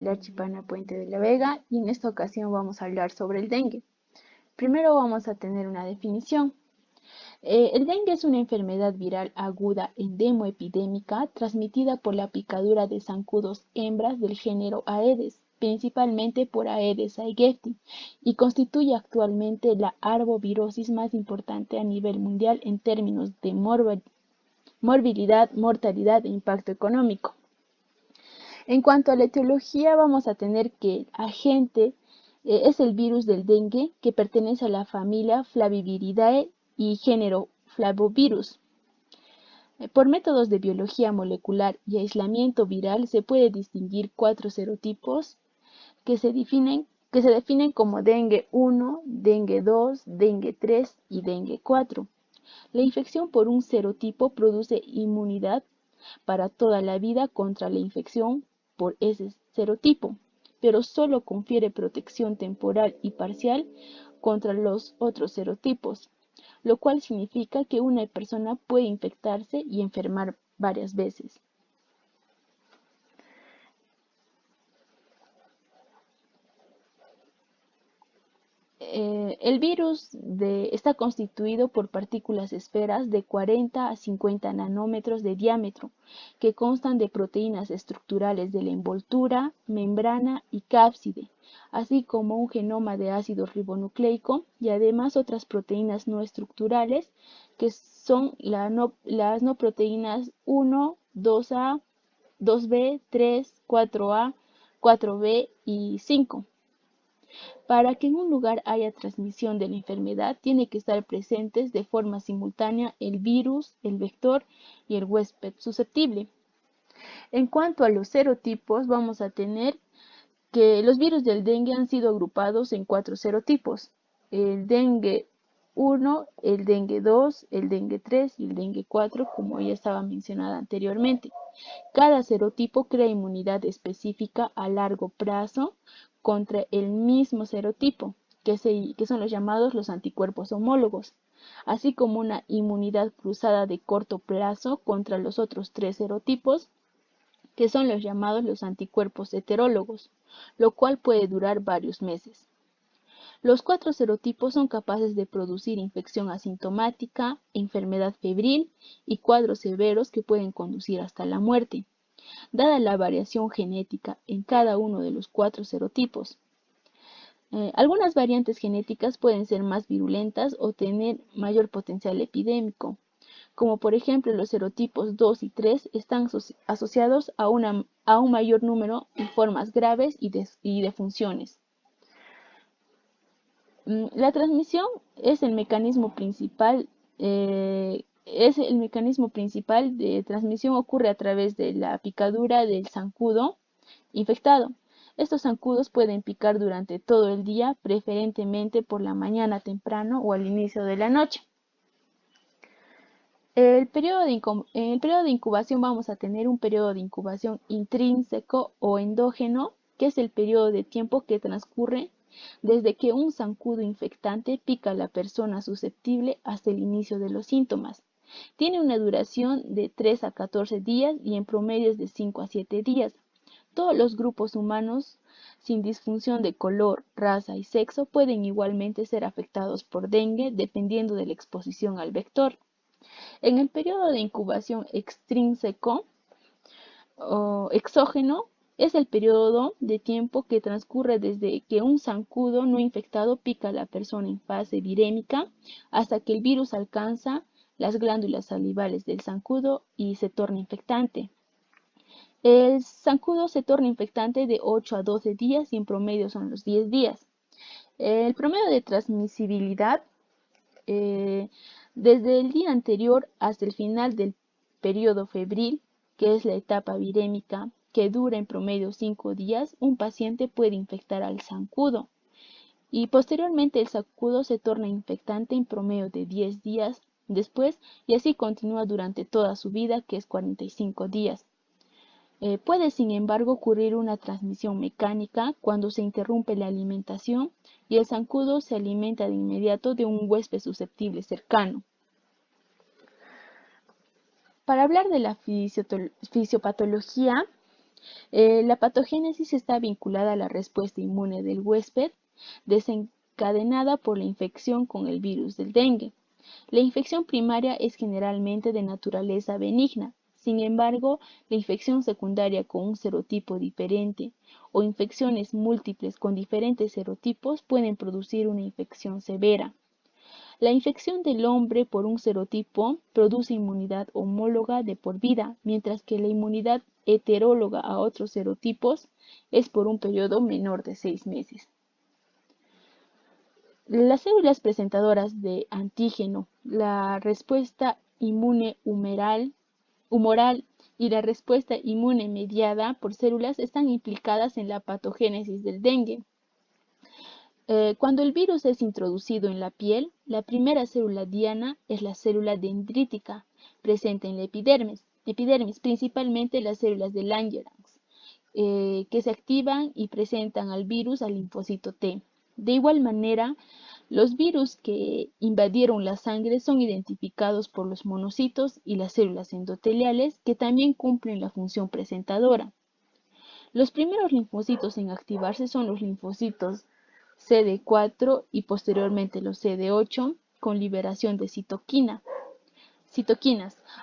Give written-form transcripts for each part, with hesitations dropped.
La Chipana Puente de la Vega y en esta ocasión vamos a hablar sobre el dengue. Primero vamos a tener una definición. El dengue es una enfermedad viral aguda endemo-epidémica transmitida por la picadura de zancudos hembras del género Aedes, principalmente por Aedes aegypti, y constituye actualmente la arbovirosis más importante a nivel mundial en términos de morbilidad, mortalidad e impacto económico. En cuanto a la etiología, vamos a tener que el agente es el virus del dengue, que pertenece a la familia Flaviviridae y género Flavovirus. Por métodos de biología molecular y aislamiento viral se puede distinguir 4 serotipos que se definen como dengue 1, dengue 2, dengue 3 y dengue 4. La infección por un serotipo produce inmunidad para toda la vida contra la infección por ese serotipo, pero solo confiere protección temporal y parcial contra los otros serotipos, lo cual significa que una persona puede infectarse y enfermar varias veces. El virus está constituido por partículas esferas de 40 a 50 nanómetros de diámetro, que constan de proteínas estructurales de la envoltura, membrana y cápside, así como un genoma de ácido ribonucleico y además otras proteínas no estructurales, que son las no proteínas 1, 2A, 2B, 3, 4A, 4B y 5. Para que en un lugar haya transmisión de la enfermedad, tiene que estar presentes de forma simultánea el virus, el vector y el huésped susceptible. En cuanto a los serotipos, vamos a tener que los virus del dengue han sido agrupados en 4 serotipos: el dengue 1, el dengue 2, el dengue 3 y el dengue 4, como ya estaba mencionada anteriormente. Cada serotipo crea inmunidad específica a largo plazo contra el mismo serotipo, que son los llamados los anticuerpos homólogos, así como una inmunidad cruzada de corto plazo contra los otros 3 serotipos, que son los llamados los anticuerpos heterólogos, lo cual puede durar varios meses. Los 4 serotipos son capaces de producir infección asintomática, enfermedad febril y cuadros severos que pueden conducir hasta la muerte, dada la variación genética en cada uno de los 4 serotipos. Algunas variantes genéticas pueden ser más virulentas o tener mayor potencial epidémico, como por ejemplo los serotipos 2 y 3 están asociados a un mayor número de formas graves y de funciones. La transmisión es el mecanismo principal de transmisión. Ocurre a través de la picadura del zancudo infectado. Estos zancudos pueden picar durante todo el día, preferentemente por la mañana temprano o al inicio de la noche. En el periodo de incubación vamos a tener un periodo de incubación intrínseco o endógeno, que es el periodo de tiempo que transcurre desde que un zancudo infectante pica a la persona susceptible hasta el inicio de los síntomas. Tiene una duración de 3 a 14 días y en promedio es de 5 a 7 días. Todos los grupos humanos, sin disfunción de color, raza y sexo, pueden igualmente ser afectados por dengue dependiendo de la exposición al vector. En el periodo de incubación extrínseco o exógeno es el periodo de tiempo que transcurre desde que un zancudo no infectado pica a la persona en fase virémica hasta que el virus alcanza las glándulas salivales del zancudo y se torna infectante. El zancudo se torna infectante de 8 a 12 días y en promedio son los 10 días. El promedio de transmisibilidad desde el día anterior hasta el final del periodo febril, que es la etapa virémica, que dura en promedio 5 días, un paciente puede infectar al zancudo y posteriormente el zancudo se torna infectante en promedio de 10 días después y así continúa durante toda su vida, que es 45 días. Puede, sin embargo, ocurrir una transmisión mecánica cuando se interrumpe la alimentación y el zancudo se alimenta de inmediato de un huésped susceptible cercano. Para hablar de la fisiopatología, La patogénesis está vinculada a la respuesta inmune del huésped, desencadenada por la infección con el virus del dengue. La infección primaria es generalmente de naturaleza benigna. Sin embargo, la infección secundaria con un serotipo diferente o infecciones múltiples con diferentes serotipos pueden producir una infección severa. La infección del hombre por un serotipo produce inmunidad homóloga de por vida, mientras que la inmunidad heteróloga a otros serotipos es por un periodo menor de 6 meses. Las células presentadoras de antígeno, la respuesta inmune humoral y la respuesta inmune mediada por células están implicadas en la patogénesis del dengue. Cuando el virus es introducido en la piel, la primera célula diana es la célula dendrítica, presente en la epidermis, principalmente las células de Langerhans, que se activan y presentan al virus al linfocito T. De igual manera, los virus que invadieron la sangre son identificados por los monocitos y las células endoteliales, que también cumplen la función presentadora. Los primeros linfocitos en activarse son los linfocitos CD4 y posteriormente los CD8 con liberación de citoquinas.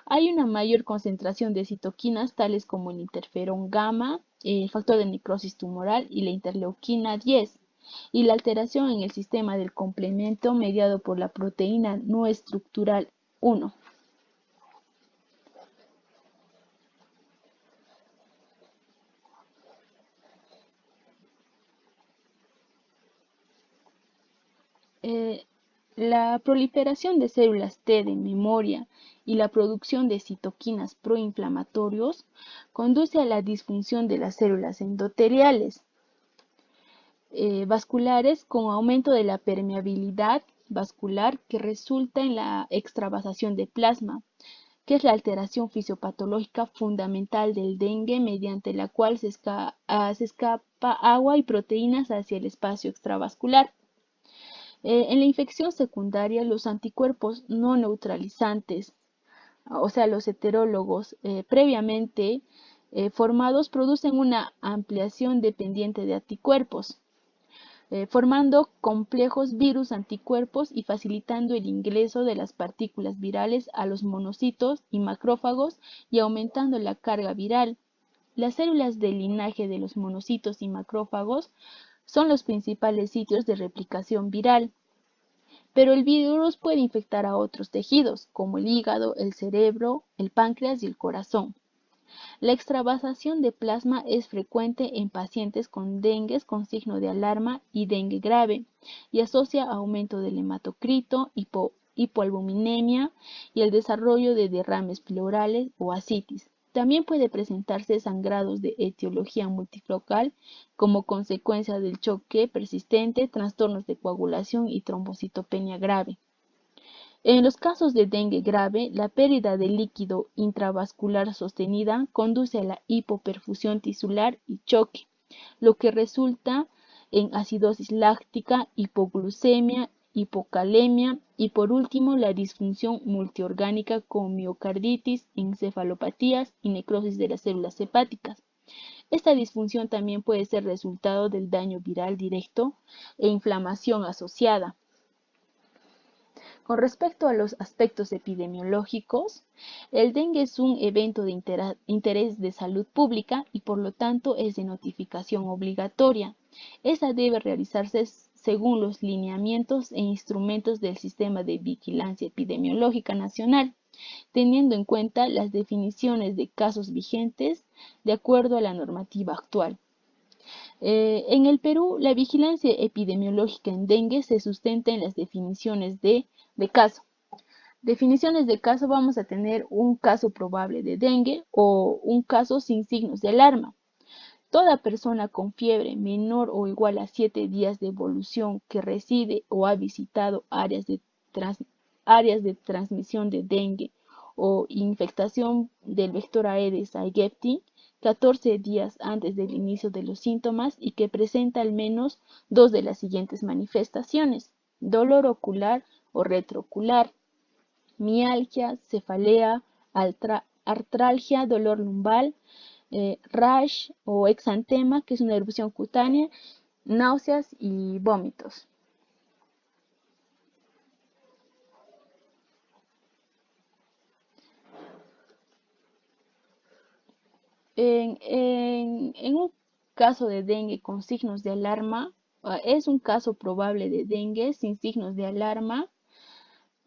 Hay una mayor concentración de citoquinas tales como el interferón gamma, el factor de necrosis tumoral y la interleuquina 10, y la alteración en el sistema del complemento mediado por la proteína no estructural 1. La proliferación de células T de memoria y la producción de citoquinas proinflamatorios conduce a la disfunción de las células endoteliales vasculares con aumento de la permeabilidad vascular que resulta en la extravasación de plasma, que es la alteración fisiopatológica fundamental del dengue mediante la cual se escapa agua y proteínas hacia el espacio extravascular. En la infección secundaria, los anticuerpos no neutralizantes, o sea, los heterólogos previamente formados, producen una ampliación dependiente de anticuerpos, formando complejos virus anticuerpos y facilitando el ingreso de las partículas virales a los monocitos y macrófagos y aumentando la carga viral. Las células del linaje de los monocitos y macrófagos son los principales sitios de replicación viral, pero el virus puede infectar a otros tejidos, como el hígado, el cerebro, el páncreas y el corazón. La extravasación de plasma es frecuente en pacientes con dengue con signo de alarma y dengue grave, y asocia aumento del hematocrito, hipoalbuminemia y el desarrollo de derrames pleurales o ascitis. También puede presentarse sangrados de etiología multifocal como consecuencia del choque persistente, trastornos de coagulación y trombocitopenia grave. En los casos de dengue grave, la pérdida de líquido intravascular sostenida conduce a la hipoperfusión tisular y choque, lo que resulta en acidosis láctica, hipoglucemia, hipocalemia y por último la disfunción multiorgánica con miocarditis, encefalopatías y necrosis de las células hepáticas. Esta disfunción también puede ser resultado del daño viral directo e inflamación asociada. Con respecto a los aspectos epidemiológicos, el dengue es un evento de interés de salud pública y por lo tanto es de notificación obligatoria. Esa debe realizarse según los lineamientos e instrumentos del Sistema de Vigilancia Epidemiológica Nacional, teniendo en cuenta las definiciones de casos vigentes de acuerdo a la normativa actual. En el Perú, la vigilancia epidemiológica en dengue se sustenta en las definiciones de caso. Definiciones de caso: vamos a tener un caso probable de dengue o un caso sin signos de alarma. Toda persona con fiebre menor o igual a 7 días de evolución que reside o ha visitado áreas de transmisión de dengue o infectación del vector Aedes aegypti 14 días antes del inicio de los síntomas y que presenta al menos 2 de las siguientes manifestaciones: dolor ocular o retroocular, mialgia, cefalea, artralgia, dolor lumbar, rash o exantema, que es una erupción cutánea, náuseas y vómitos. En un caso de dengue con signos de alarma, es un caso probable de dengue sin signos de alarma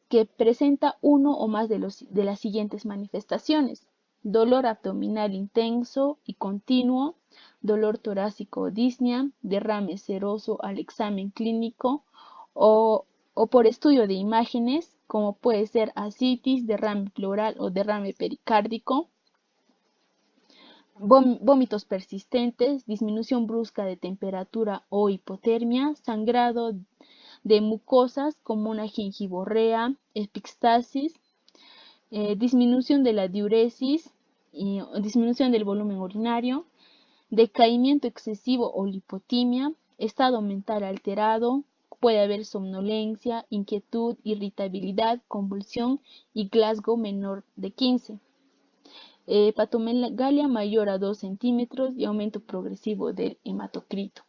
que presenta uno o más de las siguientes manifestaciones: dolor abdominal intenso y continuo, dolor torácico o disnea, derrame seroso al examen clínico o por estudio de imágenes, como puede ser ascitis, derrame pleural o derrame pericárdico, vómitos persistentes, disminución brusca de temperatura o hipotermia, sangrado de mucosas como una gingivorrea, epistaxis, disminución de la diuresis y disminución del volumen urinario, decaimiento excesivo o lipotimia, estado mental alterado, puede haber somnolencia, inquietud, irritabilidad, convulsión y Glasgow menor de 15. Patomegalia mayor a 2 centímetros y aumento progresivo del hematocrito.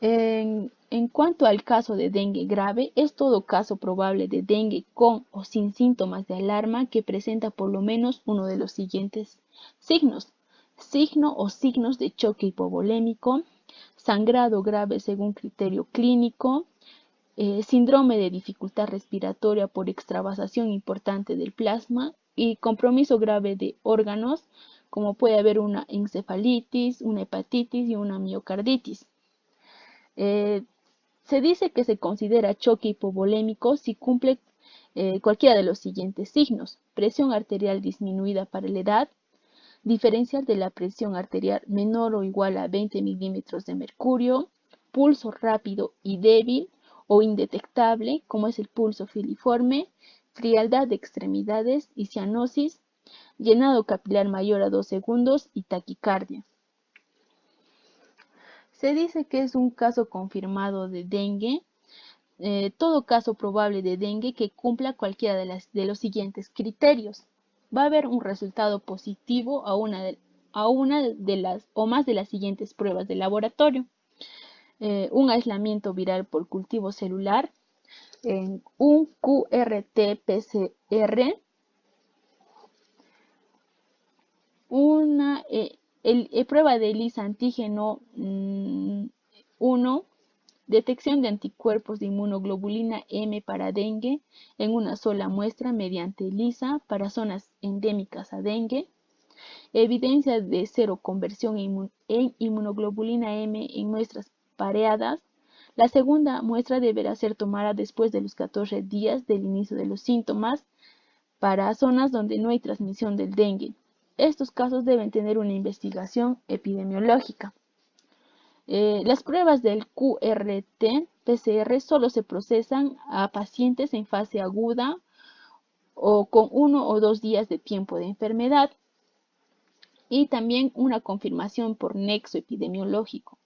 En cuanto al caso de dengue grave, es todo caso probable de dengue con o sin síntomas de alarma que presenta por lo menos uno de los siguientes signos: signo o signos de choque hipovolémico, sangrado grave según criterio clínico, síndrome de dificultad respiratoria por extravasación importante del plasma y compromiso grave de órganos, como puede haber una encefalitis, una hepatitis y una miocarditis. Se dice que se considera choque hipovolémico si cumple cualquiera de los siguientes signos: presión arterial disminuida para la edad, diferencial de la presión arterial menor o igual a 20 milímetros de mercurio, pulso rápido y débil o indetectable, como es el pulso filiforme, frialdad de extremidades y cianosis, llenado capilar mayor a 2 segundos y taquicardia. Se dice que es un caso confirmado de dengue, todo caso probable de dengue que cumpla cualquiera de los siguientes criterios. Va a haber un resultado positivo a una de las o más de las siguientes pruebas de laboratorio: un aislamiento viral por cultivo celular, un QRT-PCR, una prueba de ELISA antígeno 1, detección de anticuerpos de inmunoglobulina M para dengue en una sola muestra mediante ELISA para zonas endémicas a dengue, evidencia de cero conversión en inmunoglobulina M en muestras pareadas. La segunda muestra deberá ser tomada después de los 14 días del inicio de los síntomas para zonas donde no hay transmisión del dengue. Estos casos deben tener una investigación epidemiológica. Las pruebas del QRT-PCR solo se procesan a pacientes en fase aguda o con 1 o 2 días de tiempo de enfermedad, y también una confirmación por nexo epidemiológico.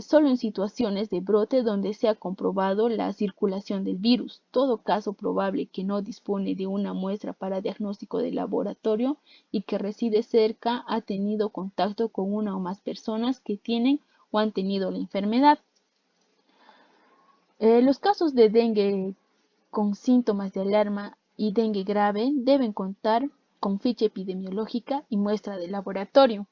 Solo en situaciones de brote donde se ha comprobado la circulación del virus. Todo caso probable que no dispone de una muestra para diagnóstico de laboratorio y que reside cerca ha tenido contacto con una o más personas que tienen o han tenido la enfermedad. Los casos de dengue con síntomas de alarma y dengue grave deben contar con ficha epidemiológica y muestra de laboratorio.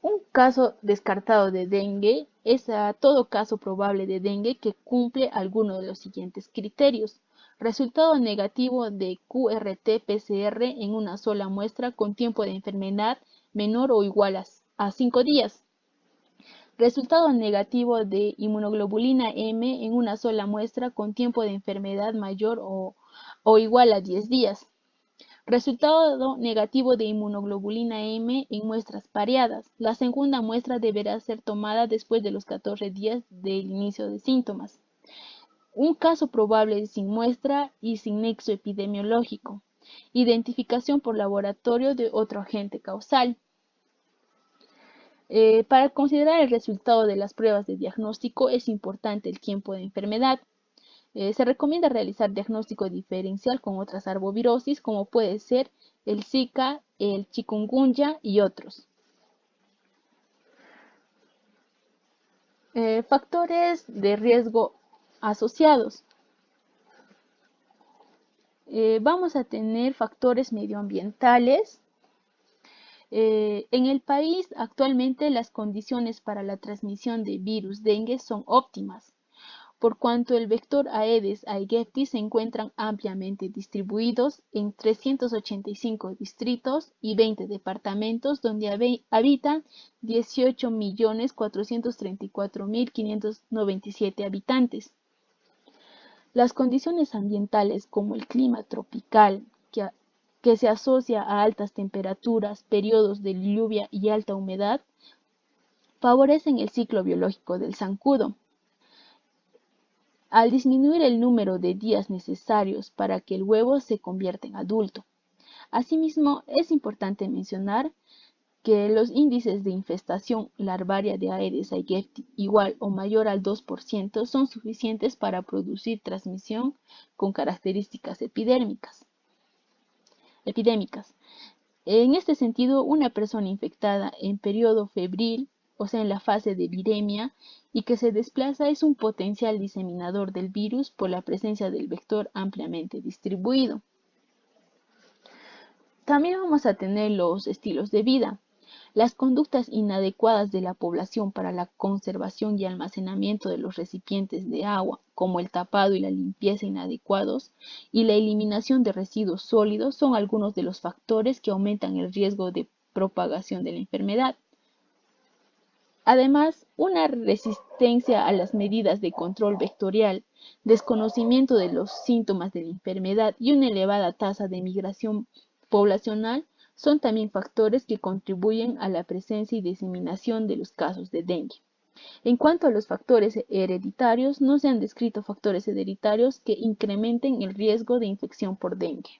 Un caso descartado de dengue es a todo caso probable de dengue que cumple alguno de los siguientes criterios: resultado negativo de QRT-PCR en una sola muestra con tiempo de enfermedad menor o igual a 5 días. Resultado negativo de inmunoglobulina M en una sola muestra con tiempo de enfermedad mayor o igual a 10 días. Resultado negativo de inmunoglobulina M en muestras pareadas. La segunda muestra deberá ser tomada después de los 14 días del inicio de síntomas. Un caso probable sin muestra y sin nexo epidemiológico. Identificación por laboratorio de otro agente causal. Para considerar el resultado de las pruebas de diagnóstico es importante el tiempo de enfermedad. Se recomienda realizar diagnóstico diferencial con otras arbovirosis, como puede ser el Zika, el chikungunya y otros. Factores de riesgo asociados. Vamos a tener factores medioambientales. En el país actualmente las condiciones para la transmisión de virus dengue son óptimas, por cuanto el vector Aedes aegypti se encuentran ampliamente distribuidos en 385 distritos y 20 departamentos donde habitan 18.434.597 habitantes. Las condiciones ambientales como el clima tropical, que se asocia a altas temperaturas, periodos de lluvia y alta humedad, favorecen el ciclo biológico del zancudo. Al disminuir el número de días necesarios para que el huevo se convierta en adulto. Asimismo, es importante mencionar que los índices de infestación larvaria de Aedes aegypti igual o mayor al 2% son suficientes para producir transmisión con características epidémicas. En este sentido, una persona infectada en periodo febril, o sea en la fase de viremia, y que se desplaza es un potencial diseminador del virus por la presencia del vector ampliamente distribuido. También vamos a tener los estilos de vida. Las conductas inadecuadas de la población para la conservación y almacenamiento de los recipientes de agua, como el tapado y la limpieza inadecuados, y la eliminación de residuos sólidos son algunos de los factores que aumentan el riesgo de propagación de la enfermedad. Además, una resistencia a las medidas de control vectorial, desconocimiento de los síntomas de la enfermedad y una elevada tasa de migración poblacional son también factores que contribuyen a la presencia y diseminación de los casos de dengue. En cuanto a los factores hereditarios, no se han descrito factores hereditarios que incrementen el riesgo de infección por dengue.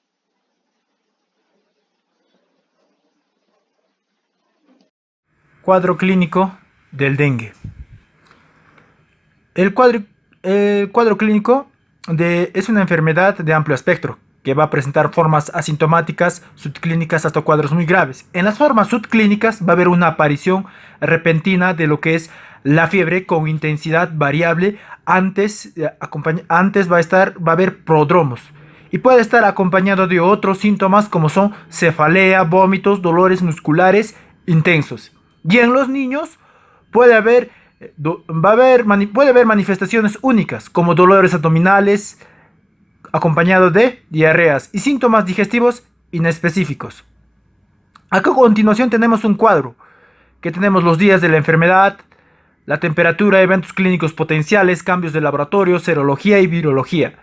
Cuadro clínico del dengue. El cuadro clínico es una enfermedad de amplio espectro que va a presentar formas asintomáticas, subclínicas hasta cuadros muy graves. En las formas subclínicas va a haber una aparición repentina de lo que es la fiebre con intensidad variable. Antes va a haber prodromos y puede estar acompañado de otros síntomas como son cefalea, vómitos, dolores musculares intensos. Y en los niños puede haber manifestaciones únicas como dolores abdominales acompañados de diarreas y síntomas digestivos inespecíficos. Acá a continuación tenemos un cuadro que tenemos los días de la enfermedad, la temperatura, eventos clínicos potenciales, cambios de laboratorio, serología y virología.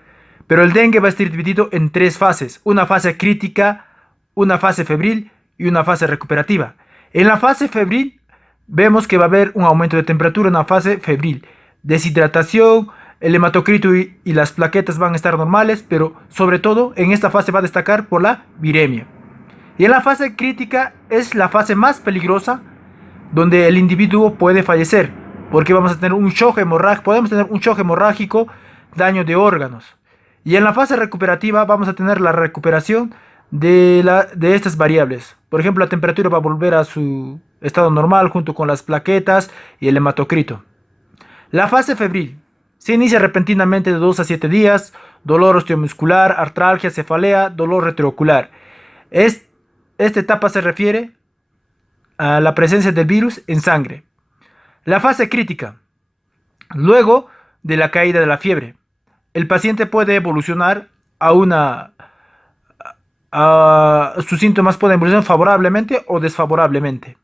Pero el dengue va a estar dividido en tres fases: una fase crítica, una fase febril y una fase recuperativa. En la fase febril vemos que va a haber un aumento de temperatura en la fase febril, deshidratación, el hematocrito y las plaquetas van a estar normales, pero sobre todo en esta fase va a destacar por la viremia. Y en la fase crítica es la fase más peligrosa, donde el individuo puede fallecer, porque vamos a tener un shock hemorrágico, podemos tener un shock hemorrágico, daño de órganos. Y en la fase recuperativa vamos a tener la recuperación de estas variables. Por ejemplo, la temperatura va a volver a su estado normal junto con las plaquetas y el hematocrito. La fase febril se inicia repentinamente de 2 a 7 días, dolor osteomuscular, artralgia, cefalea, dolor retroocular. Esta etapa se refiere a la presencia del virus en sangre. La fase crítica, luego de la caída de la fiebre, el paciente puede evolucionar sus síntomas pueden evolucionar favorablemente o desfavorablemente.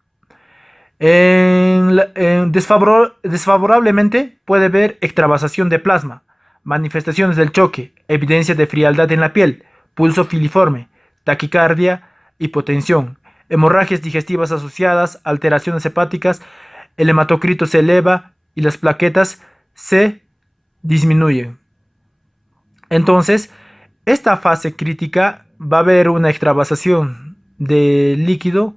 Desfavorablemente puede haber extravasación de plasma, manifestaciones del choque, evidencia de frialdad en la piel, pulso filiforme, taquicardia, hipotensión, hemorragias digestivas asociadas, alteraciones hepáticas, el hematocrito se eleva y las plaquetas se disminuyen. Entonces, esta fase crítica va a haber una extravasación de líquido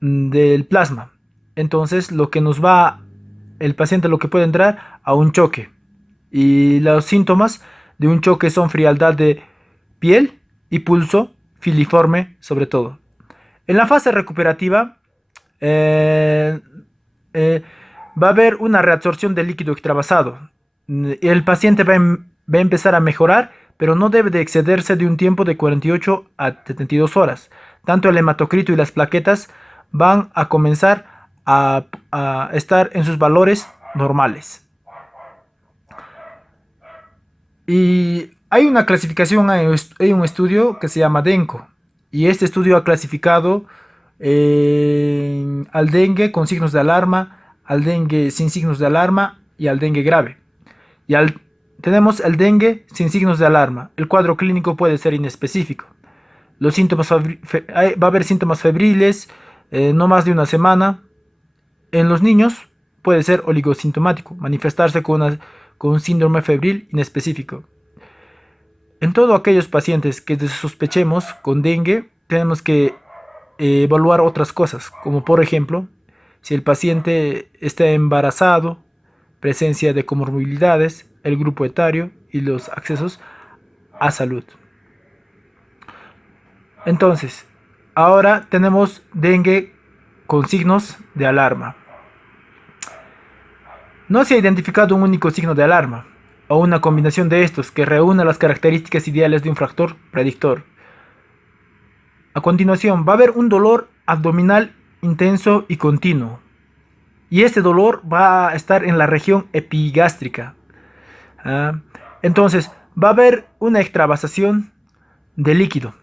del plasma. Entonces, el paciente lo que puede entrar a un choque. Y los síntomas de un choque son frialdad de piel y pulso filiforme sobre todo. En la fase recuperativa eh, eh, va a haber una reabsorción del líquido extravasado. El paciente va a empezar a mejorar, pero no debe de excederse de un tiempo de 48 a 72 horas. Tanto el hematocrito y las plaquetas van a comenzar a estar en sus valores normales. Y hay una clasificación, hay un estudio que se llama DENCO, y este estudio ha clasificado al dengue con signos de alarma, al dengue sin signos de alarma y al dengue grave. Tenemos el dengue sin signos de alarma. El cuadro clínico puede ser inespecífico. Los síntomas va a haber síntomas febriles, no más de una semana. En los niños puede ser oligosintomático, manifestarse con un síndrome febril inespecífico. En todos aquellos pacientes que sospechemos con dengue, tenemos que evaluar otras cosas, como por ejemplo, si el paciente está embarazado, presencia de comorbilidades, el grupo etario y los accesos a salud. Entonces, ahora tenemos dengue con signos de alarma. No se ha identificado un único signo de alarma, o una combinación de estos que reúna las características ideales de un factor predictor. A continuación, va a haber un dolor abdominal intenso y continuo. Y este dolor va a estar en la región epigástrica. Entonces, va a haber una extravasación de líquido.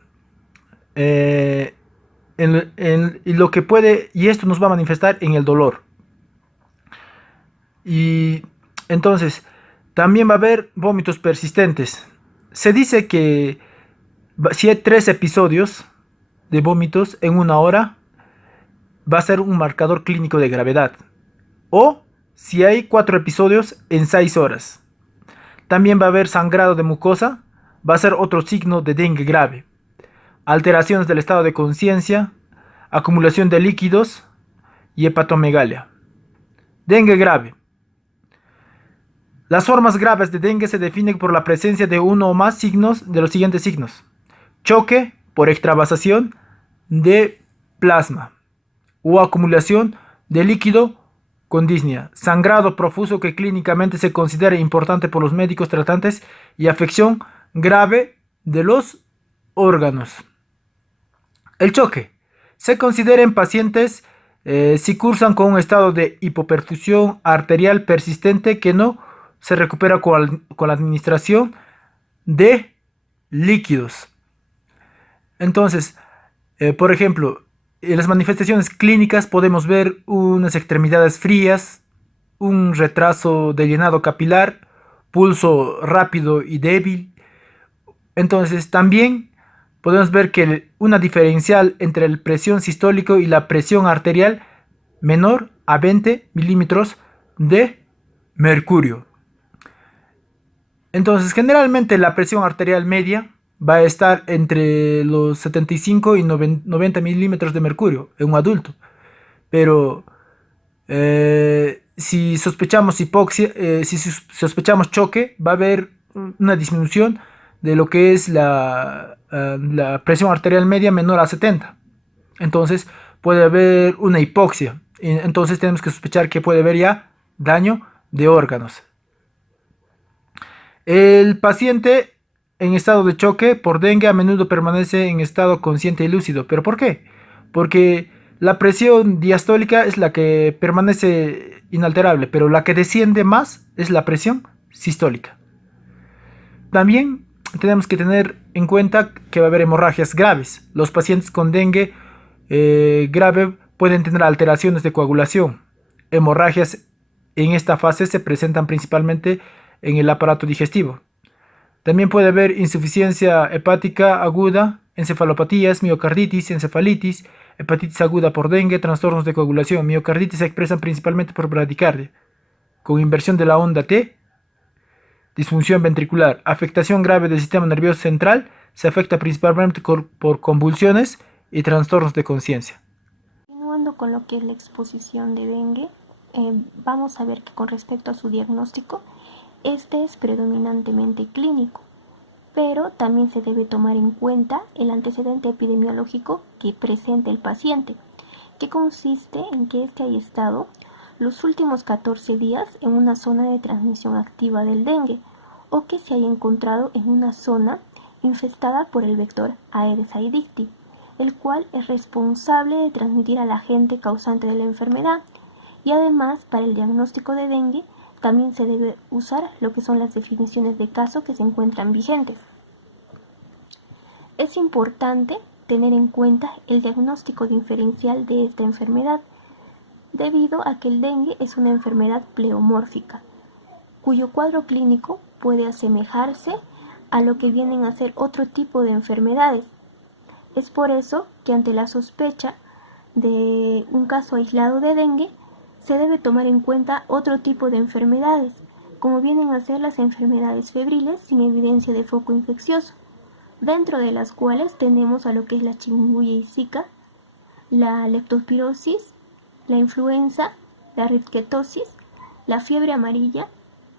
Y esto nos va a manifestar en el dolor. Y entonces, también va a haber vómitos persistentes. Se dice que si hay 3 episodios de vómitos en una hora, va a ser un marcador clínico de gravedad. O si hay 4 episodios en 6 horas. También va a haber sangrado de mucosa, va a ser otro signo de dengue grave. Alteraciones del estado de conciencia, acumulación de líquidos y hepatomegalia. Dengue grave. Las formas graves de dengue se definen por la presencia de uno o más signos de los siguientes signos: choque por extravasación de plasma o acumulación de líquido con disnea, sangrado profuso que clínicamente se considera importante por los médicos tratantes y afección grave de los órganos. El choque se considera en pacientes si cursan con un estado de hipoperfusión arterial persistente que no se recupera con la administración de líquidos. Entonces, por ejemplo, en las manifestaciones clínicas podemos ver unas extremidades frías, un retraso de llenado capilar, pulso rápido y débil. Entonces, también podemos ver que una diferencial entre la presión sistólica y la presión arterial menor a 20 milímetros de mercurio. Entonces, generalmente la presión arterial media va a estar entre los 75 y 90 milímetros de mercurio en un adulto. Pero si sospechamos hipoxia, si sospechamos choque, va a haber una disminución de lo que es la presión arterial media menor a 70. Entonces puede haber una hipoxia. Entonces tenemos que sospechar que puede haber ya daño de órganos. El paciente en estado de choque por dengue a menudo permanece en estado consciente y lúcido. ¿Pero por qué? Porque la presión diastólica es la que permanece inalterable, pero la que desciende más es la presión sistólica. También tenemos que tener en cuenta que va a haber hemorragias graves. Los pacientes con dengue grave pueden tener alteraciones de coagulación. Hemorragias en esta fase se presentan principalmente en el aparato digestivo. También puede haber insuficiencia hepática aguda, encefalopatías, miocarditis, encefalitis, hepatitis aguda por dengue, trastornos de coagulación. Miocarditis se expresan principalmente por bradicardia, con inversión de la onda T, disfunción ventricular, afectación grave del sistema nervioso central, se afecta principalmente por convulsiones y trastornos de conciencia. Continuando con lo que es la exposición de dengue, vamos a ver que con respecto a su diagnóstico, este es predominantemente clínico. pero también se debe tomar en cuenta el antecedente epidemiológico que presenta el paciente, que consiste en que éste haya estado los últimos 14 días en una zona de transmisión activa del dengue o que se haya encontrado en una zona infestada por el vector Aedes aegypti, el cual es responsable de transmitir al agente causante de la enfermedad. Y además, para el diagnóstico de dengue también se debe usar lo que son las definiciones de caso que se encuentran vigentes. Es importante tener en cuenta el diagnóstico diferencial de esta enfermedad, debido a que el dengue es una enfermedad pleomórfica, cuyo cuadro clínico puede asemejarse a lo que vienen a ser otro tipo de enfermedades. Es por eso que ante la sospecha de un caso aislado de dengue, se debe tomar en cuenta otro tipo de enfermedades, como vienen a ser las enfermedades febriles sin evidencia de foco infeccioso, dentro de las cuales tenemos a lo que es la chikungunya y Zika, la leptospirosis, la influenza, la rickettsiosis, la fiebre amarilla,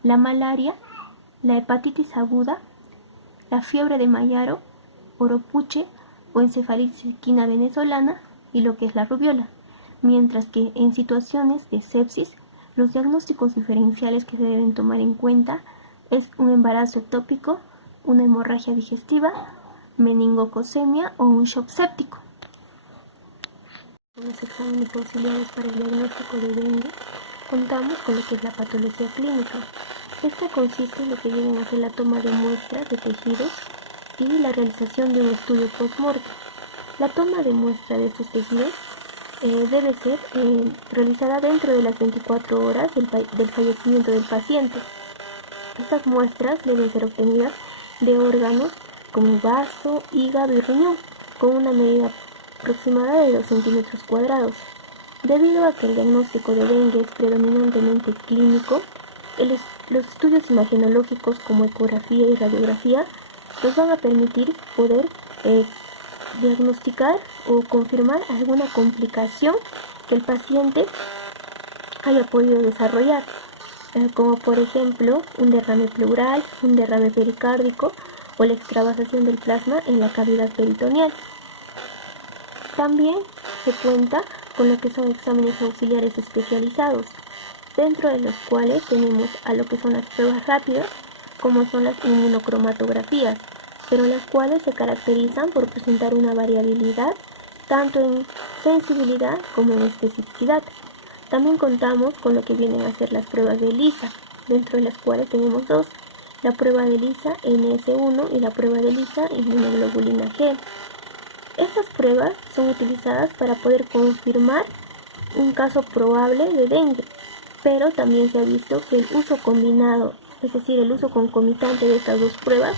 la malaria, la hepatitis aguda, la fiebre de Mayaro, oropuche o encefalitis equina venezolana y lo que es la rubiola, mientras que en situaciones de sepsis, los diagnósticos diferenciales que se deben tomar en cuenta es un embarazo ectópico, una hemorragia digestiva, meningococcemia o un shock séptico. En los exámenes auxiliares para el diagnóstico de dengue, contamos con lo que es la patología clínica. Esta consiste en lo que viene a ser la toma de muestras de tejidos y la realización de un estudio post-mortem. La toma de muestra de estos tejidos debe ser realizada dentro de las 24 horas del fallecimiento del paciente. Estas muestras deben ser obtenidas de órganos como vaso, hígado y riñón, con una medida aproximada de 2 centímetros cuadrados. Debido a que el diagnóstico de dengue es predominantemente clínico, los estudios imagenológicos como ecografía y radiografía nos van a permitir poder diagnosticar o confirmar alguna complicación que el paciente haya podido desarrollar, como por ejemplo un derrame pleural, un derrame pericárdico o la extravasación del plasma en la cavidad peritoneal. También se cuenta con lo que son exámenes auxiliares especializados, dentro de los cuales tenemos a lo que son las pruebas rápidas, como son las inmunocromatografías, pero las cuales se caracterizan por presentar una variabilidad tanto en sensibilidad como en especificidad. También contamos con lo que vienen a ser las pruebas de ELISA, dentro de las cuales tenemos dos, la prueba de ELISA NS1 y la prueba de ELISA inmunoglobulina G. Estas pruebas son utilizadas para poder confirmar un caso probable de dengue, pero también se ha visto que el uso combinado, es decir, el uso concomitante de estas dos pruebas,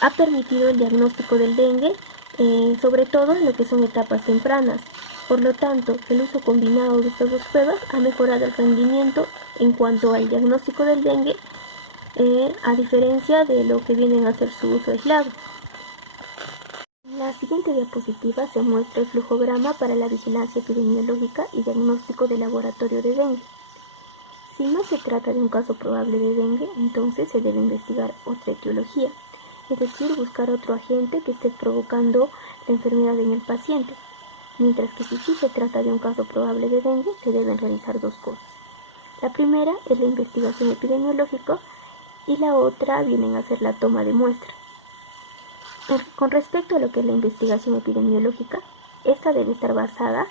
ha permitido el diagnóstico del dengue, sobre todo en lo que son etapas tempranas. Por lo tanto, el uso combinado de estas dos pruebas ha mejorado el rendimiento en cuanto al diagnóstico del dengue, a diferencia de lo que vienen a ser su uso aislado. En la siguiente diapositiva se muestra el flujograma para la vigilancia epidemiológica y diagnóstico de laboratorio de dengue. Si no se trata de un caso probable de dengue, entonces se debe investigar otra etiología, es decir, buscar otro agente que esté provocando la enfermedad en el paciente, mientras que si sí se trata de un caso probable de dengue, se deben realizar dos cosas. La primera es la investigación epidemiológica y la otra viene a ser la toma de muestra. Con respecto a lo que es la investigación epidemiológica, esta debe estar basada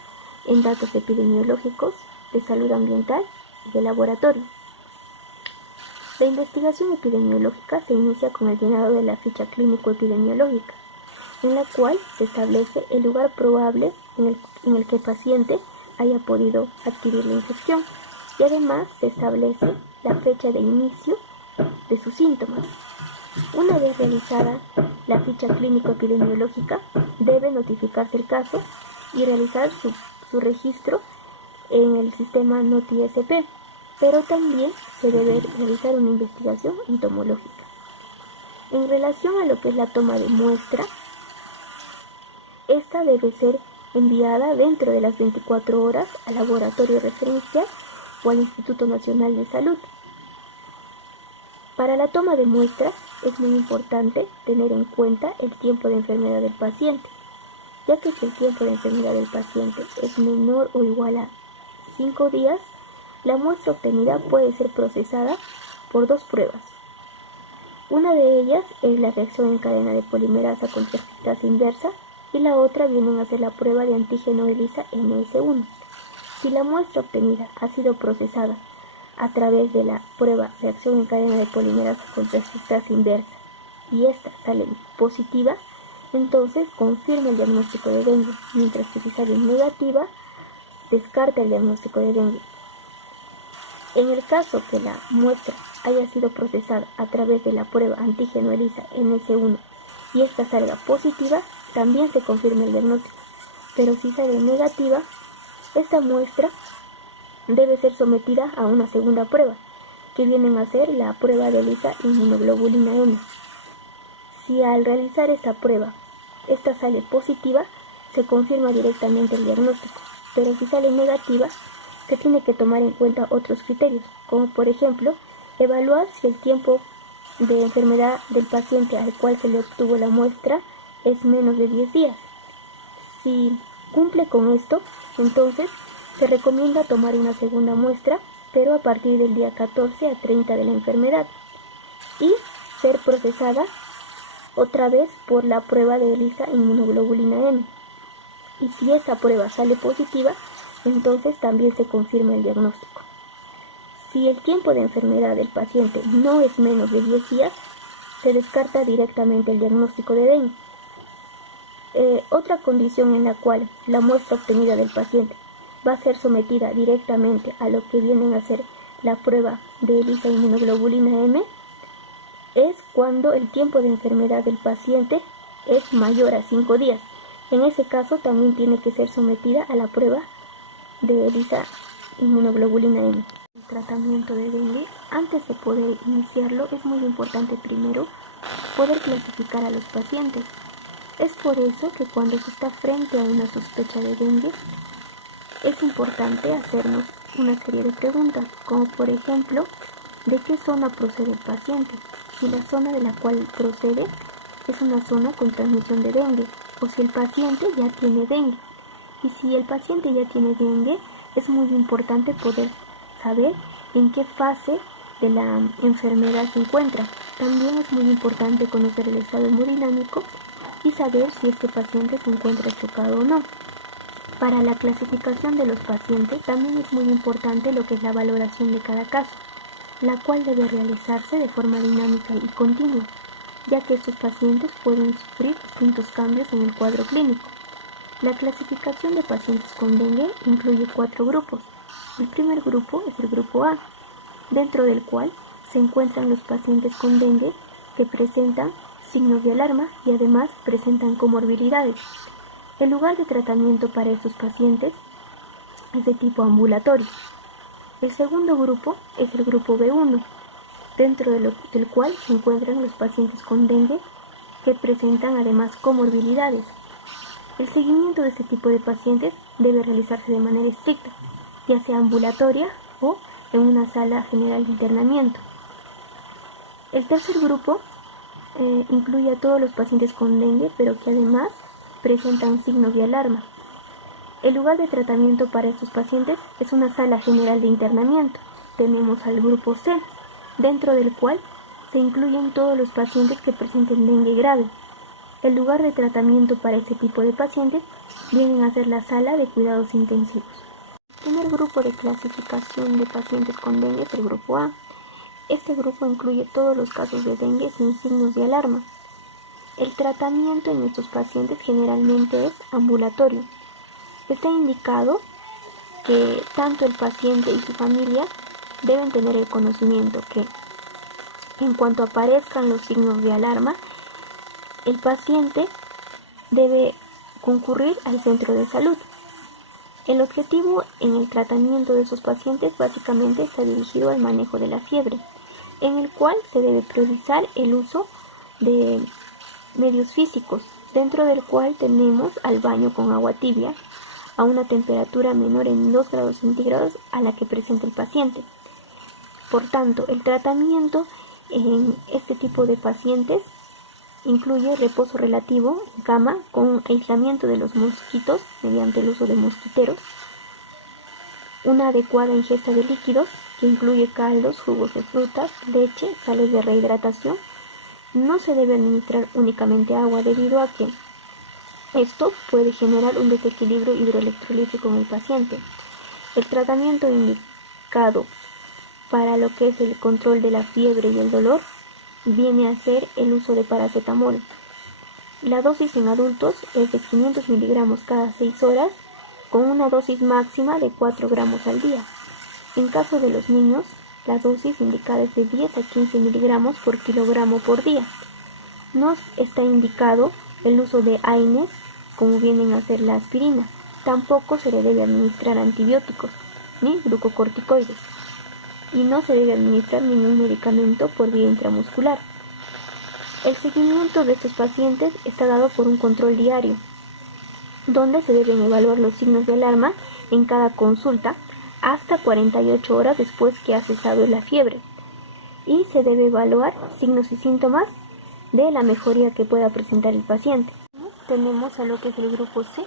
en datos epidemiológicos, de salud ambiental y de laboratorio. La investigación epidemiológica se inicia con el llenado de la ficha clínico-epidemiológica, en la cual se establece el lugar probable en el que el paciente haya podido adquirir la infección y además se establece la fecha de inicio de sus síntomas. Una vez realizada la ficha clínico-epidemiológica, debe notificarse el caso y realizar su registro en el sistema NOTI-SP, pero también se debe realizar una investigación entomológica. En relación a lo que es la toma de muestra, esta debe ser enviada dentro de las 24 horas al laboratorio referencial o al Instituto Nacional de Salud. Para la toma de muestras es muy importante tener en cuenta el tiempo de enfermedad del paciente, ya que si el tiempo de enfermedad del paciente es menor o igual a 5 días, la muestra obtenida puede ser procesada por 2 pruebas. Una de ellas es la reacción en cadena de polimerasa con transcriptasa inversa y la otra viene a ser la prueba de antígeno ELISA MS1. Si la muestra obtenida ha sido procesada a través de la prueba reacción en cadena de polimerasa con transcriptasa inversa y esta sale positiva, entonces confirma el diagnóstico de dengue, mientras que si sale negativa, descarta el diagnóstico de dengue. En el caso que la muestra haya sido procesada a través de la prueba antígeno ELISA MS1 y esta salga positiva, también se confirma el diagnóstico, pero si sale negativa, esta muestra debe ser sometida a una segunda prueba, que vienen a ser la prueba de ELISA inmunoglobulina M. Si al realizar esta prueba, esta sale positiva, se confirma directamente el diagnóstico, pero si sale negativa, se tiene que tomar en cuenta otros criterios, como por ejemplo, evaluar si el tiempo de enfermedad del paciente al cual se le obtuvo la muestra es menos de 10 días. Si cumple con esto, entonces se recomienda tomar una segunda muestra, pero a partir del día 14 a 30 de la enfermedad, y ser procesada otra vez por la prueba de ELISA inmunoglobulina M. Y si esta prueba sale positiva, entonces también se confirma el diagnóstico. Si el tiempo de enfermedad del paciente no es menos de 10 días, se descarta directamente el diagnóstico de dengue. Otra condición en la cual la muestra obtenida del paciente va a ser sometida directamente a lo que vienen a ser la prueba de ELISA inmunoglobulina M es cuando el tiempo de enfermedad del paciente es mayor a 5 días. En ese caso también tiene que ser sometida a la prueba de ELISA inmunoglobulina M. El tratamiento de dengue, antes de poder iniciarlo, es muy importante primero poder clasificar a los pacientes. Es por eso que cuando se está frente a una sospecha de dengue, es importante hacernos una serie de preguntas, como por ejemplo, ¿de qué zona procede el paciente? Si la zona de la cual procede es una zona con transmisión de dengue, o si el paciente ya tiene dengue. Y si el paciente ya tiene dengue, es muy importante poder saber en qué fase de la enfermedad se encuentra. También es muy importante conocer el estado hemodinámico y saber si este paciente se encuentra chocado o no. Para la clasificación de los pacientes también es muy importante lo que es la valoración de cada caso, la cual debe realizarse de forma dinámica y continua, ya que estos pacientes pueden sufrir distintos cambios en el cuadro clínico. La clasificación de pacientes con dengue incluye 4 grupos. El primer grupo es el grupo A, dentro del cual se encuentran los pacientes con dengue que presentan signos de alarma y además presentan comorbilidades. El lugar de tratamiento para estos pacientes es de tipo ambulatorio. El segundo grupo es el grupo B1, dentro del cual se encuentran los pacientes con dengue que presentan además comorbilidades. El seguimiento de este tipo de pacientes debe realizarse de manera estricta, ya sea ambulatoria o en una sala general de internamiento. El tercer grupo incluye a todos los pacientes con dengue, pero que además presentan signos de alarma. El lugar de tratamiento para estos pacientes es una sala general de internamiento. Tenemos al grupo C, dentro del cual se incluyen todos los pacientes que presenten dengue grave. El lugar de tratamiento para este tipo de pacientes vienen a ser la sala de cuidados intensivos. El primer grupo de clasificación de pacientes con dengue es el grupo A. Este grupo incluye todos los casos de dengue sin signos de alarma. El tratamiento en estos pacientes generalmente es ambulatorio. Está indicado que tanto el paciente y su familia deben tener el conocimiento que en cuanto aparezcan los signos de alarma, el paciente debe concurrir al centro de salud. El objetivo en el tratamiento de esos pacientes básicamente está dirigido al manejo de la fiebre, en el cual se debe priorizar el uso de medios físicos, dentro del cual tenemos al baño con agua tibia a una temperatura menor en 2 grados centígrados a la que presenta el paciente. Por tanto, el tratamiento En este tipo de pacientes incluye reposo relativo en cama con aislamiento de los mosquitos mediante el uso de mosquiteros, una adecuada ingesta de líquidos que incluye caldos, jugos de frutas, leche, sales de rehidratación. No se debe administrar únicamente agua debido a que esto puede generar un desequilibrio hidroelectrolítico en el paciente. El tratamiento indicado para lo que es el control de la fiebre y el dolor viene a ser el uso de paracetamol. La dosis en adultos es de 500 miligramos cada 6 horas, con una dosis máxima de 4 gramos al día. En caso de los niños, la dosis indicada es de 10 a 15 miligramos por kilogramo por día. No está indicado el uso de AINES, como vienen a ser la aspirina. Tampoco se le debe administrar antibióticos ni glucocorticoides. Y no se debe administrar ningún medicamento por vía intramuscular. El seguimiento de estos pacientes está dado por un control diario, donde se deben evaluar los signos de alarma en cada consulta hasta 48 horas después que ha cesado la fiebre. Y se debe evaluar signos y síntomas de la mejoría que pueda presentar el paciente. Tenemos a lo que es el grupo C,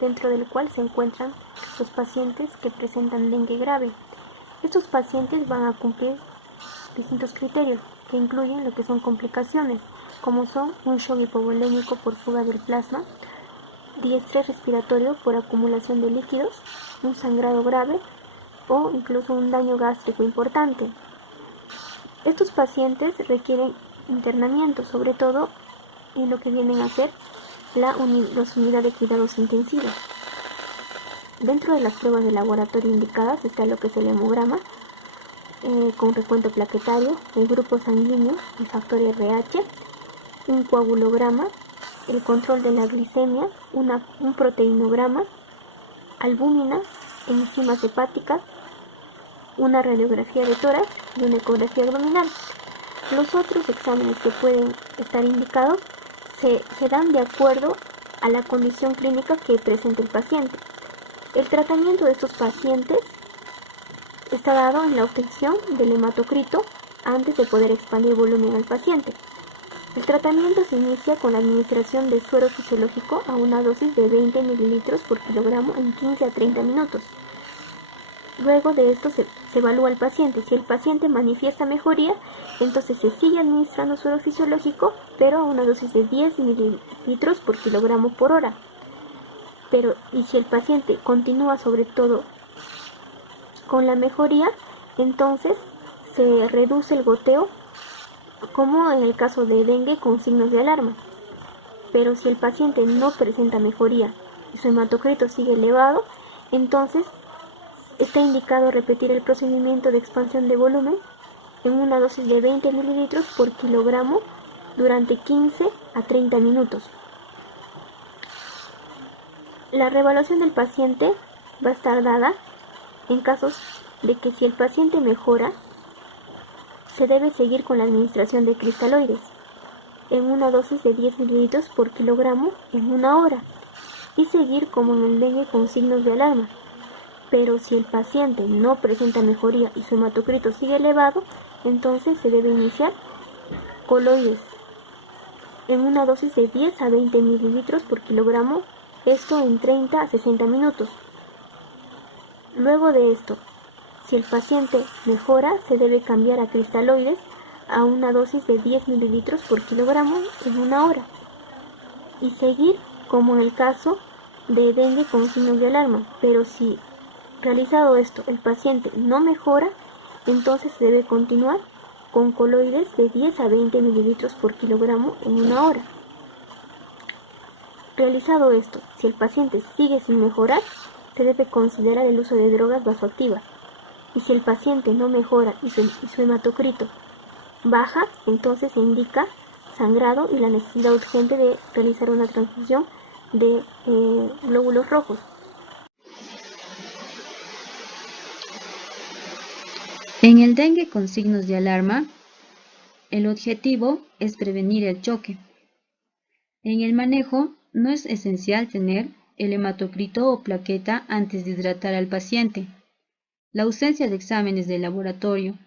dentro del cual se encuentran los pacientes que presentan dengue grave. Estos pacientes van a cumplir distintos criterios que incluyen lo que son complicaciones, como son un shock hipovolémico por fuga del plasma, diestrés respiratorio por acumulación de líquidos, un sangrado grave o incluso un daño gástrico importante. Estos pacientes requieren internamiento, sobre todo en lo que vienen a ser las unidades de cuidados intensivos. Dentro de las pruebas de laboratorio indicadas está lo que es el hemograma con recuento plaquetario, el grupo sanguíneo, el factor RH, un coagulograma, el control de la glicemia, un proteinograma, albúmina, enzimas hepáticas, una radiografía de tórax y una ecografía abdominal. Los otros exámenes que pueden estar indicados se dan de acuerdo a la condición clínica que presenta el paciente. El tratamiento de estos pacientes está dado en la obtención del hematocrito antes de poder expandir volumen al paciente. El tratamiento se inicia con la administración de suero fisiológico a una dosis de 20 mililitros por kilogramo en 15 a 30 minutos. Luego de esto se evalúa al paciente. Si el paciente manifiesta mejoría, entonces se sigue administrando suero fisiológico, pero a una dosis de 10 mililitros por kilogramo por hora. Y si el paciente continúa sobre todo con la mejoría, entonces se reduce el goteo, como en el caso de dengue con signos de alarma. Pero si el paciente no presenta mejoría y su hematocrito sigue elevado, entonces está indicado repetir el procedimiento de expansión de volumen en una dosis de 20 mililitros por kilogramo durante 15 a 30 minutos. La reevaluación del paciente va a estar dada en casos de que si el paciente mejora, se debe seguir con la administración de cristaloides en una dosis de 10 mililitros por kilogramo en una hora y seguir como en el dengue con signos de alarma. Pero si el paciente no presenta mejoría y su hematocrito sigue elevado, entonces se debe iniciar coloides en una dosis de 10 a 20 mililitros por kilogramo, esto en 30 a 60 minutos. Luego de esto, si el paciente mejora, se debe cambiar a cristaloides a una dosis de 10 mililitros por kilogramo en una hora y seguir como en el caso de dengue con signos de alarma. Pero si realizado esto el paciente no mejora, entonces se debe continuar con coloides de 10 a 20 mililitros por kilogramo en una hora. Realizado esto, si el paciente sigue sin mejorar, se debe considerar el uso de drogas vasoactivas. Y si el paciente no mejora y su hematocrito baja, entonces se indica sangrado y la necesidad urgente de realizar una transfusión de glóbulos rojos. En el dengue con signos de alarma, el objetivo es prevenir el choque. En el manejo, no es esencial tener el hematocrito o plaqueta antes de hidratar al paciente. La ausencia de exámenes de laboratorio,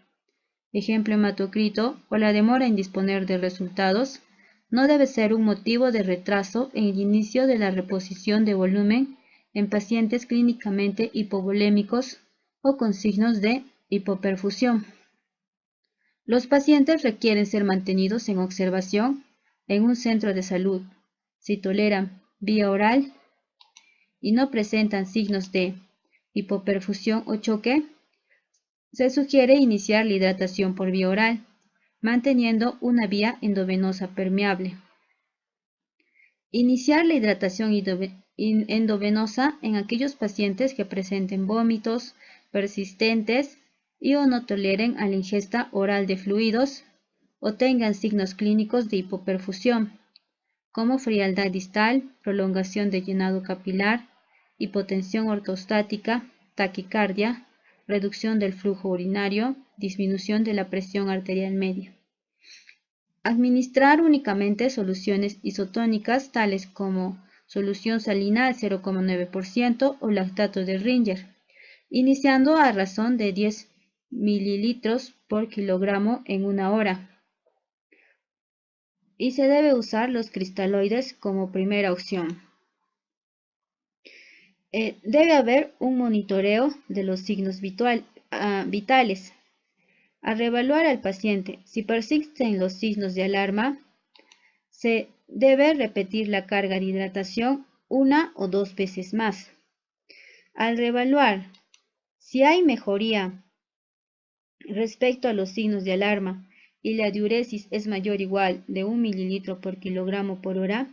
ejemplo hematocrito, o la demora en disponer de resultados, no debe ser un motivo de retraso en el inicio de la reposición de volumen en pacientes clínicamente hipovolémicos o con signos de hipoperfusión. Los pacientes requieren ser mantenidos en observación en un centro de salud. Si toleran vía oral y no presentan signos de hipoperfusión o choque, se sugiere iniciar la hidratación por vía oral, manteniendo una vía endovenosa permeable. Iniciar la hidratación endovenosa en aquellos pacientes que presenten vómitos persistentes y o no toleren a la ingesta oral de fluidos o tengan signos clínicos de hipoperfusión, como frialdad distal, prolongación de llenado capilar, hipotensión ortostática, taquicardia, reducción del flujo urinario, disminución de la presión arterial media. Administrar únicamente soluciones isotónicas tales como solución salina al 0,9% o lactato de Ringer, iniciando a razón de 10 mililitros por kilogramo en una hora. Y se debe usar los cristaloides como primera opción. Debe haber un monitoreo de los signos vitales. Al reevaluar al paciente, si persisten los signos de alarma, se debe repetir la carga de hidratación una o dos veces más. Al reevaluar, si hay mejoría respecto a los signos de alarma y la diuresis es mayor o igual de 1 mililitro por kilogramo por hora,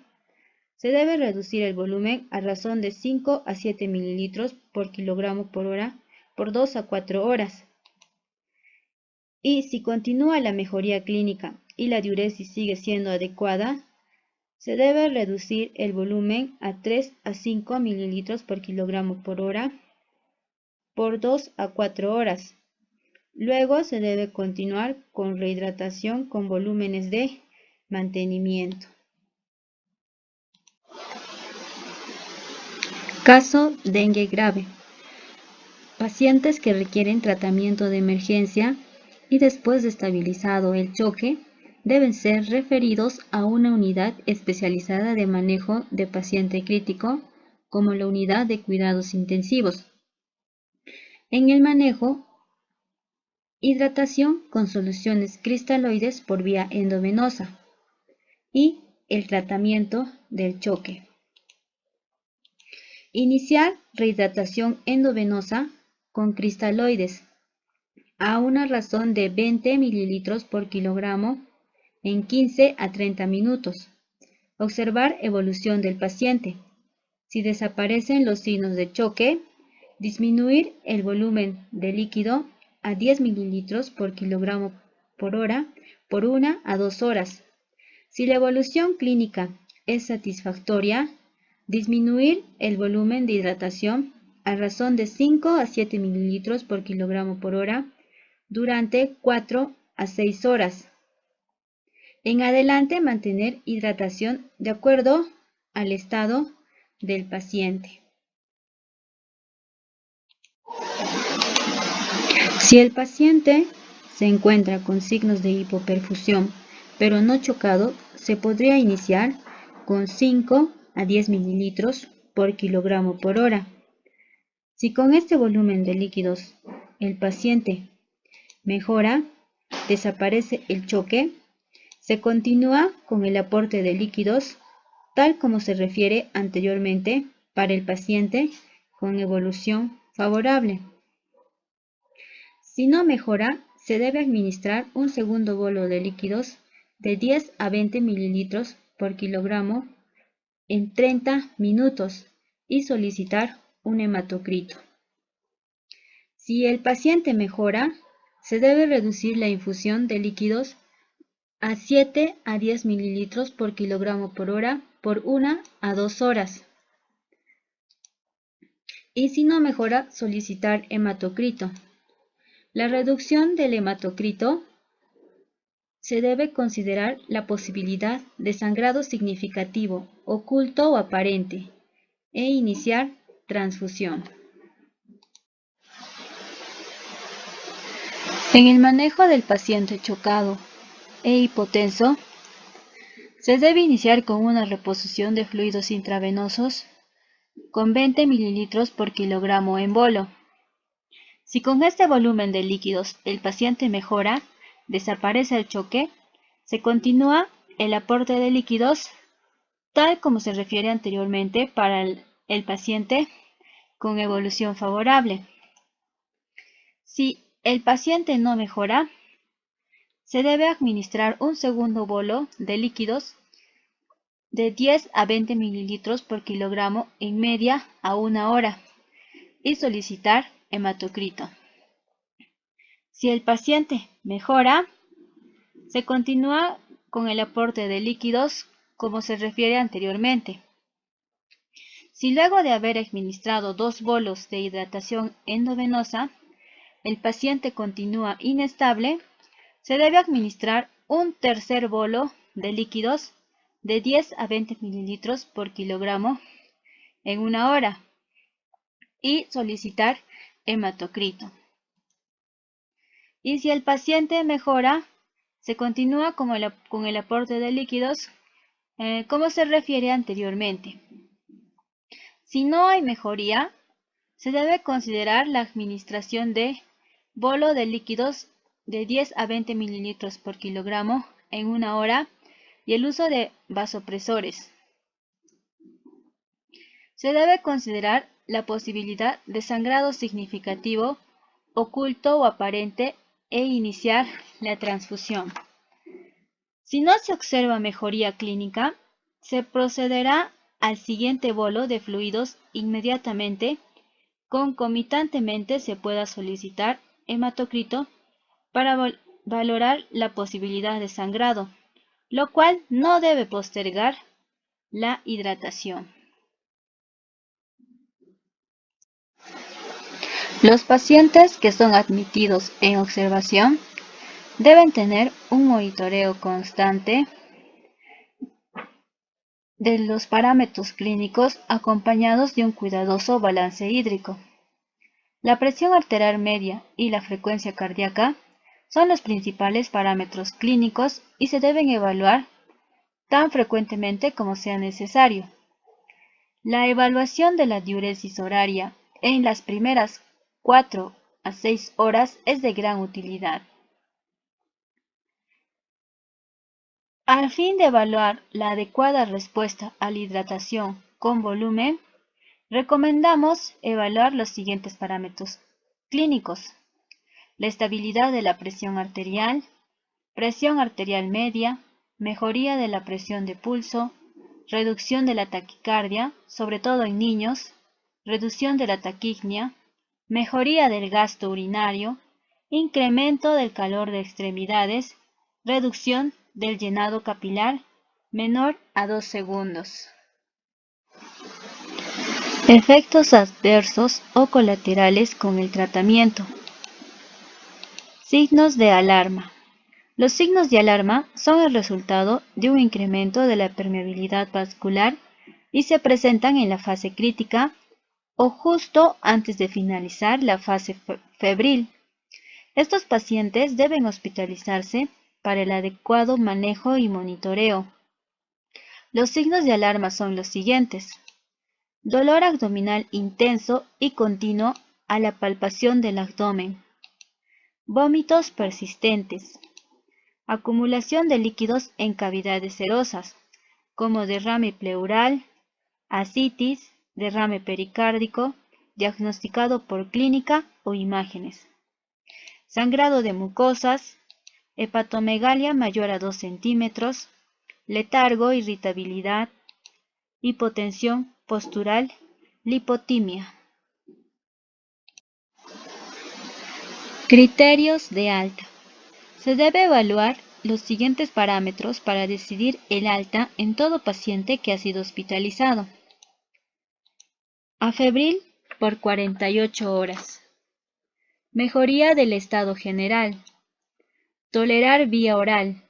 se debe reducir el volumen a razón de 5 a 7 mililitros por kilogramo por hora por 2 a 4 horas. Y si continúa la mejoría clínica y la diuresis sigue siendo adecuada, se debe reducir el volumen a 3 a 5 mililitros por kilogramo por hora por 2 a 4 horas. Luego se debe continuar con rehidratación con volúmenes de mantenimiento. Caso dengue grave. Pacientes que requieren tratamiento de emergencia y después de estabilizado el choque, deben ser referidos a una unidad especializada de manejo de paciente crítico, como la unidad de cuidados intensivos. En el manejo, hidratación con soluciones cristaloides por vía endovenosa y el tratamiento del choque. Iniciar rehidratación endovenosa con cristaloides a una razón de 20 mililitros por kilogramo en 15 a 30 minutos. Observar evolución del paciente. Si desaparecen los signos de choque, disminuir el volumen de líquido a 10 mililitros por kilogramo por hora por 1 a 2 horas. Si la evolución clínica es satisfactoria, disminuir el volumen de hidratación a razón de 5 a 7 mililitros por kilogramo por hora durante 4 a 6 horas. En adelante, mantener hidratación de acuerdo al estado del paciente. Si el paciente se encuentra con signos de hipoperfusión, pero no chocado, se podría iniciar con 5 a 10 mililitros por kilogramo por hora. Si con este volumen de líquidos el paciente mejora, desaparece el choque, se continúa con el aporte de líquidos, tal como se refiere anteriormente para el paciente con evolución favorable. Si no mejora, se debe administrar un segundo bolo de líquidos de 10 a 20 mililitros por kilogramo en 30 minutos y solicitar un hematocrito. Si el paciente mejora, se debe reducir la infusión de líquidos a 7 a 10 mililitros por kilogramo por hora por 1 a 2 horas. Y si no mejora, solicitar hematocrito. La reducción del hematocrito se debe considerar la posibilidad de sangrado significativo, oculto o aparente, e iniciar transfusión. En el manejo del paciente chocado e hipotenso, se debe iniciar con una reposición de fluidos intravenosos con 20 ml por kilogramo en bolo. Si con este volumen de líquidos el paciente mejora, desaparece el choque, se continúa el aporte de líquidos tal como se refiere anteriormente para el paciente con evolución favorable. Si el paciente no mejora, se debe administrar un segundo bolo de líquidos de 10 a 20 ml por kilogramo en media a 1 hora y solicitar hematocrito. Si el paciente mejora, se continúa con el aporte de líquidos como se refiere anteriormente. Si luego de haber administrado 2 bolos de hidratación endovenosa, el paciente continúa inestable, se debe administrar un tercer bolo de líquidos de 10 a 20 ml por kilogramo en 1 hora y solicitar hematocrito. Y si el paciente mejora, se continúa con el aporte de líquidos como se refiere anteriormente. Si no hay mejoría, se debe considerar la administración de bolo de líquidos de 10 a 20 ml por kilogramo en 1 hora y el uso de vasopresores. Se debe considerar la posibilidad de sangrado significativo, oculto o aparente e iniciar la transfusión. Si no se observa mejoría clínica, se procederá al siguiente bolo de fluidos inmediatamente. Concomitantemente se pueda solicitar hematocrito para valorar la posibilidad de sangrado, lo cual no debe postergar la hidratación. Los pacientes que son admitidos en observación deben tener un monitoreo constante de los parámetros clínicos acompañados de un cuidadoso balance hídrico. La presión arterial media y la frecuencia cardíaca son los principales parámetros clínicos y se deben evaluar tan frecuentemente como sea necesario. La evaluación de la diuresis horaria en las primeras 4 a 6 horas es de gran utilidad. Al fin de evaluar la adecuada respuesta a la hidratación con volumen, recomendamos evaluar los siguientes parámetros clínicos: la estabilidad de la presión arterial media, mejoría de la presión de pulso, reducción de la taquicardia, sobre todo en niños, reducción de la taquipnea, mejoría del gasto urinario, incremento del calor de extremidades, reducción del llenado capilar menor a 2 segundos. Efectos adversos o colaterales con el tratamiento. Signos de alarma. Los signos de alarma son el resultado de un incremento de la permeabilidad vascular y se presentan en la fase crítica o justo antes de finalizar la fase febril. Estos pacientes deben hospitalizarse para el adecuado manejo y monitoreo. Los signos de alarma son los siguientes: dolor abdominal intenso y continuo a la palpación del abdomen, vómitos persistentes, acumulación de líquidos en cavidades serosas, como derrame pleural, ascitis, derrame pericárdico, diagnosticado por clínica o imágenes, sangrado de mucosas, hepatomegalia mayor a 2 centímetros, letargo, irritabilidad, hipotensión postural, lipotimia. Criterios de alta. Se debe evaluar los siguientes parámetros para decidir el alta en todo paciente que ha sido hospitalizado. Afebril por 48 horas. Mejoría del estado general. Tolerar vía oral.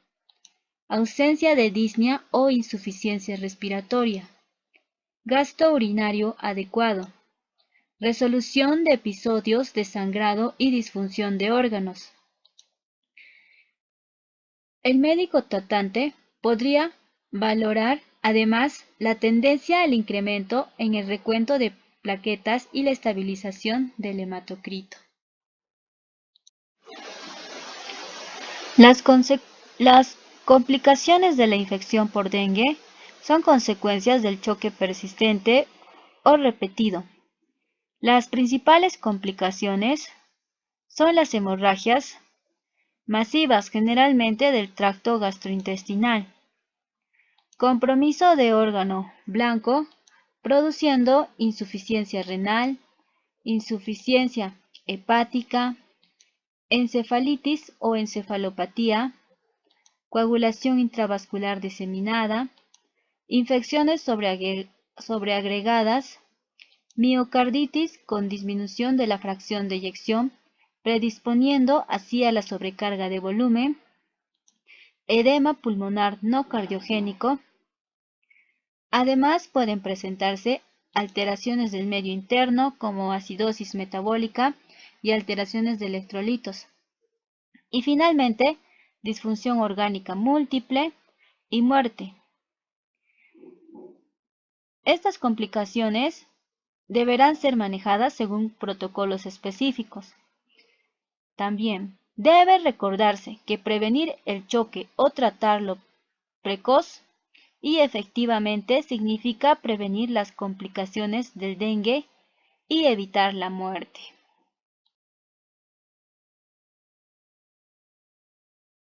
Ausencia de disnea o insuficiencia respiratoria. Gasto urinario adecuado. Resolución de episodios de sangrado y disfunción de órganos. El médico tratante podría valorar además la tendencia al incremento en el recuento de plaquetas y la estabilización del hematocrito. Las complicaciones de la infección por dengue son consecuencias del choque persistente o repetido. Las principales complicaciones son las hemorragias masivas, generalmente del tracto gastrointestinal, compromiso de órgano blanco, produciendo insuficiencia renal, insuficiencia hepática, encefalitis o encefalopatía, coagulación intravascular diseminada, infecciones sobreagregadas, miocarditis con disminución de la fracción de eyección, predisponiendo así a la sobrecarga de volumen, edema pulmonar no cardiogénico. Además pueden presentarse alteraciones del medio interno como acidosis metabólica y alteraciones de electrolitos. Y finalmente, disfunción orgánica múltiple y muerte. Estas complicaciones deberán ser manejadas según protocolos específicos. También debe recordarse que prevenir el choque o tratarlo precoz y efectivamente significa prevenir las complicaciones del dengue y evitar la muerte.